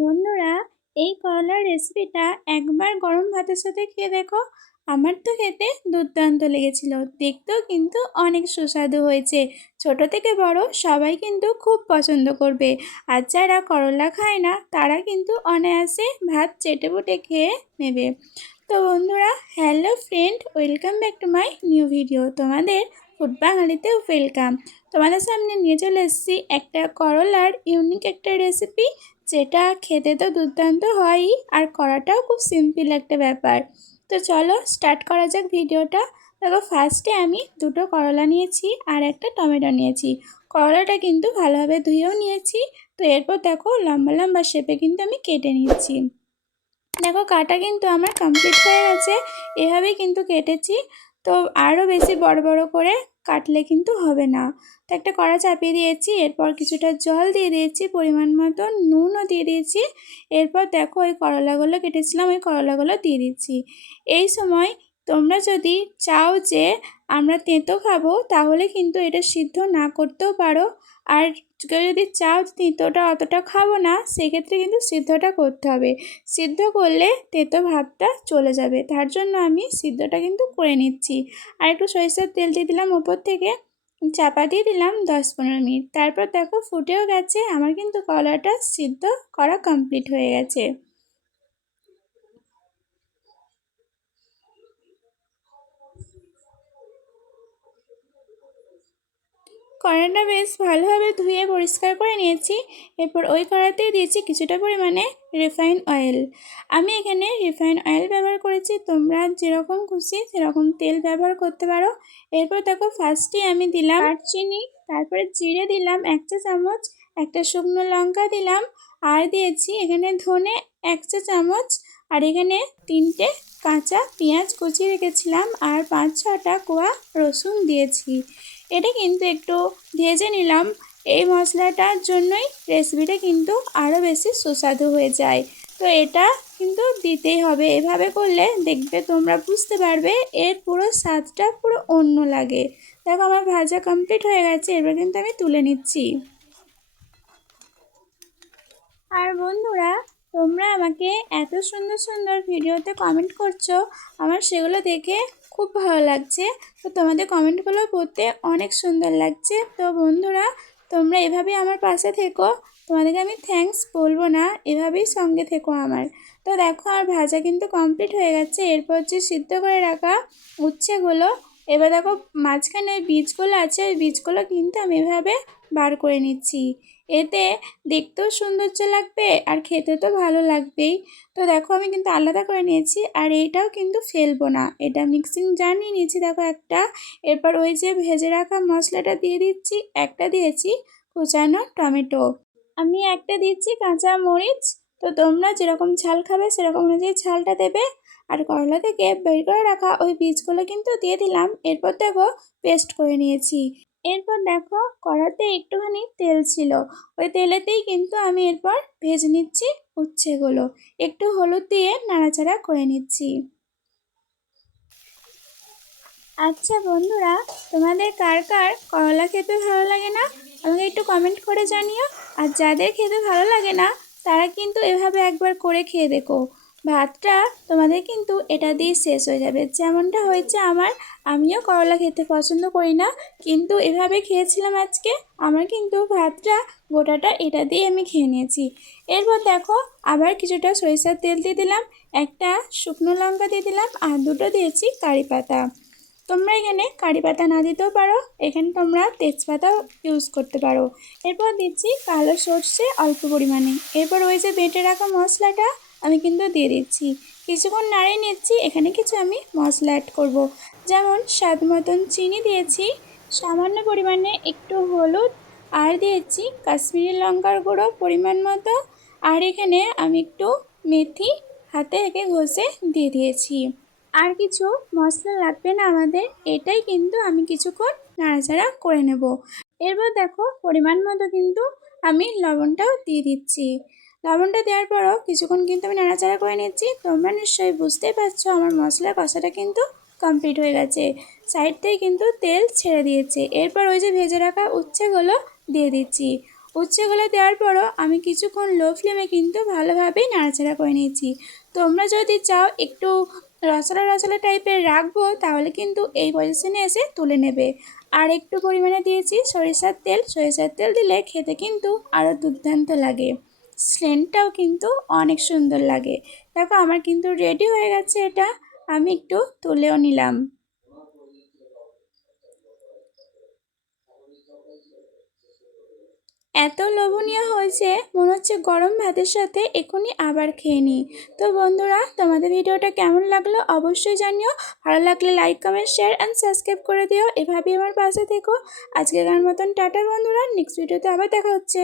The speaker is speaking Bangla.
বন্ধুরা, এই করলার রেসিপিটা একবার গরম ভাতের সাথে খেয়ে দেখো। আমার তো খেতে দুর্দান্ত লেগেছিল। দেখতেও কিন্তু অনেক সুস্বাদু হয়েছে। ছোট থেকে বড় সবাই কিন্তু খুব পছন্দ করবে। আর যারা করলা খায় না, তারা কিন্তু অনায়াসে ভাত চেটে বুটে খেয়ে নেবে। তো বন্ধুরা hello friend welcome back to my new video তোমাদের ফুড বাঙালিতে ওয়েলকাম তোমাদের সামনে নিয়ে চলে এসেছি একটা করলার ইউনিক একটা রেসিপি যেটা খেতে তো দুর্দান্ত হয়ই, আর করাটাও খুব সিম্পল একটা ব্যাপার। তো চলো স্টার্ট করা যাক ভিডিওটা দেখো ফার্স্টে আমি দুটো করলা নিয়েছি আর একটা টমেটো নিয়েছি। করলাটা কিন্তু ভালোভাবে ধুয়েও নিয়েছি। তো এরপর দেখো লম্বা লম্বা শেপে কিন্তু আমি কেটে নিচ্ছি। দেখো কাটা কিন্তু আমার কমপ্লিট হয়ে গেছে। এভাবেই কিন্তু কেটেছি। তো আরও বেশি বড় বড় করে কাটলে কিন্তু হবে না। তো একটা কড়া চাপিয়ে দিয়েছি, এরপর কিছুটা জল দিয়ে দিয়েছি, পরিমাণ মতো নুনও দিয়ে দিয়েছি। এরপর দেখো ওই করলাগুলো কেটেছিলাম, ওই করলাগুলো দিয়ে দিচ্ছি। এই সময় তোমরা যদি চাও যে আমরা তেঁতো খাব, তাহলে কিন্তু এটা সিদ্ধ না করতেও পারো। আর কেউ যদি চাও তেঁতোটা অতটা খাব না, সেক্ষেত্রে কিন্তু সিদ্ধটা করতে হবে। সিদ্ধ করলে তেঁতো ভাবটা চলে যাবে। তার জন্য আমি সিদ্ধটা কিন্তু করে নিচ্ছি। আর একটু সরিষার তেল দিয়ে দিলাম ওপর থেকে। চাপা দিয়ে দিলাম দশ পনেরো মিনিট। তারপর দেখো ফুটেও গেছে। আমার কিন্তু কলাটা সিদ্ধ করা কমপ্লিট হয়ে গেছে। কড়াটা বেশ ভালোভাবে ধুয়ে পরিষ্কার করে নিয়েছি। এরপর ওই কড়াতেই দিয়েছি কিছুটা পরিমাণে রিফাইন অয়েল। আমি এখানে রিফাইন অয়েল ব্যবহার করেছি। তোমরা যেরকম খুশি সেরকম তেল ব্যবহার করতে পারো। এরপর দেখো ফার্স্টে আমি দিলাম চিনি তারপরে জিরে দিলাম এক চা চামচ, একটা শুকনো লঙ্কা দিলাম, আর দিয়েছি এখানে ধনে এক চা চামচ, আর এখানে তিনটে কাঁচা পেঁয়াজ কুচিয়ে রেখেছিলাম, আর পাঁচ ছটা কোয়া রসুন দিয়েছি। এটা কিন্তু একটু ভেজে নিলাম। এই মশলাটার জন্যই রেসিপিটা কিন্তু আরও বেশি সুস্বাদু হয়ে যায়। তো এটা কিন্তু দিতেই হবে। এভাবে করলে দেখবে তোমরা বুঝতে পারবে এর পুরো স্বাদটা পুরো অন্য লাগে। দেখো, আমার ভাজা কমপ্লিট হয়ে গেছে। এবার কিন্তু আমি তুলে নিচ্ছি। আর বন্ধুরা তোমরা আমাকে এত সুন্দর সুন্দর ভিডিওতে কমেন্ট করছ, আমার সেগুলো দেখে খুব ভালো লাগছে। তো তোমাদের কমেন্টগুলো পড়তে অনেক সুন্দর লাগছে। তো বন্ধুরা, তোমরা এভাবেই আমার পাশে থেকো। তোমাদেরকে আমি থ্যাংকস বলব না, এভাবেই সঙ্গে থেকো আমার। তো দেখো, আর ভাজা কিন্তু কমপ্লিট হয়ে গেছে। এরপর যে সিদ্ধ করে রাখা উচ্ছেগুলো। এবার দেখো, মাঝখানে ওই বীজগুলো আছে, ওই বীজগুলো কিন্তু আমি এভাবে বার করে নিচ্ছি। এতে দেখতেও সৌন্দর্য লাগবে আর খেতে তো ভালো লাগবেই। তো দেখো আমি কিন্তু আলাদা করে নিয়েছি আর এইটাও কিন্তু ফেলব না। এটা মিক্সিং জার নিয়ে নিয়েছি দেখো একটা। এরপর ওই যে ভেজে রাখা মশলাটা দিয়ে দিচ্ছি, একটা দিয়েছি কুচানো টমেটো। আমি একটা দিচ্ছি কাঁচা মরিচ। তো তোমরা যেরকম ঝাল খাবে সেরকম অনুযায়ী ঝালটা দেবে। আর করলা থেকে বের করে রাখা ওই বীজগুলো কিন্তু দিয়ে দিলাম। এরপর দেখো পেস্ট করে নিয়েছি। এরপর দেখো কড়াতে একটুখানি তেল ছিল। ওই তেলেতেই কিন্তু আমি এরপর ভেজে নিচ্ছি উচ্ছেগুলো। একটু হলুদ দিয়ে নাড়াচাড়া করে নিচ্ছি। আচ্ছা বন্ধুরা, তোমাদের কার কার করলা খেতে ভালো লাগে না, আমাকে একটু কমেন্ট করে জানিও। আর যাদের খেতে ভালো লাগে না, তারা কিন্তু এভাবে একবার করে খেয়ে দেখো। ভাতটা তোমাদের কিন্তু এটা দিয়ে শেষ হয়ে যাবে। যেমনটা হয়েছে আমার, আমিও করলা খেতে পছন্দ করি না, কিন্তু এভাবে খেয়েছিলাম আজকে, আমার কিন্তু ভাতটা গোটাটা এটা দিয়ে আমি খেয়ে নিয়েছি। এরপর দেখো, আবার কিছুটা সরিষার তেল দিয়ে দিলাম, একটা শুকনো লঙ্কা দিয়ে দিলাম, আর দুটো দিয়েছি কারি পাতা। তোমরা এখানে কারি পাতা না দিতেও পারো, এখানে তোমরা তেজপাতাও ইউজ করতে পারো। এরপর দিচ্ছি কালো সর্ষে অল্প পরিমাণে। এরপর ওই যে বেটে রাখা মশলাটা আমি কিন্তু দিয়ে দিচ্ছি। কিছুক্ষণ নাড়িয়ে নিচ্ছি, এখানে কিছু আমি মশলা অ্যাড করব। যেমন স্বাদ মতন চিনি দিয়েছি, সামান্য পরিমাণে একটু হলুদ, আর দিয়েছি কাশ্মীরি লঙ্কার গুঁড়ো পরিমাণ মতো, আর এখানে আমি একটু মেথি হাতে একে ঘষে দিয়ে দিয়েছি। আর কিছু মশলা লাগবে না আমাদের, এটাই কিন্তু আমি কিছুক্ষণ নাড়াচাড়া করে নেব। এরপর দেখো, পরিমাণ মতো কিন্তু আমি লবণটাও দিয়ে দিচ্ছি। লবণটা দেওয়ার পরও কিছুক্ষণ কিন্তু আমি নাড়াচাড়া করে নিচ্ছি। তোমরা নিশ্চয়ই বুঝতেই পারছ আমার মশলা কষাটা কিন্তু কমপ্লিট হয়ে গেছে। সাইড থেকে কিন্তু তেল ছেড়ে দিয়েছে। এরপর ওই যে ভেজে রাখা উচ্ছেগুলো দিয়ে দিচ্ছি। উচ্ছেগুলো দেওয়ার পরও আমি কিছুক্ষণ লো ফ্লেমে কিন্তু ভালোভাবেই নাড়াচাড়া করে নিয়েছি। তোমরা যদি চাও একটু রসলা রসলা টাইপের রাখব, তাহলে কিন্তু এই পজিশনে এসে তুলে নেবে। আর একটু পরিমাণে দিয়েছি সরিষার তেল। সরিষার তেল দিলে খেতে কিন্তু আরও দুর্দান্ত লাগে। স্লেনটাও কিন্তু অনেক সুন্দর লাগে। দেখো, আমার কিন্তু রেডি হয়ে গেছে এটা। আমি একটু তুলেও নিলাম। এত লোভনীয় হয়েছে, মনে হচ্ছে গরম ভাতের সাথে এখনই আবার খেয়ে নিই। তো বন্ধুরা, তোমাদের ভিডিওটা কেমন লাগল অবশ্যই জানিও। ভালো লাগলে like comment share and subscribe করে দিও। এভাবেই আমার পাশে থেকো। আজকের মতন টাটা বন্ধুরা। নেক্সট ভিডিওতে আবার দেখা হচ্ছে।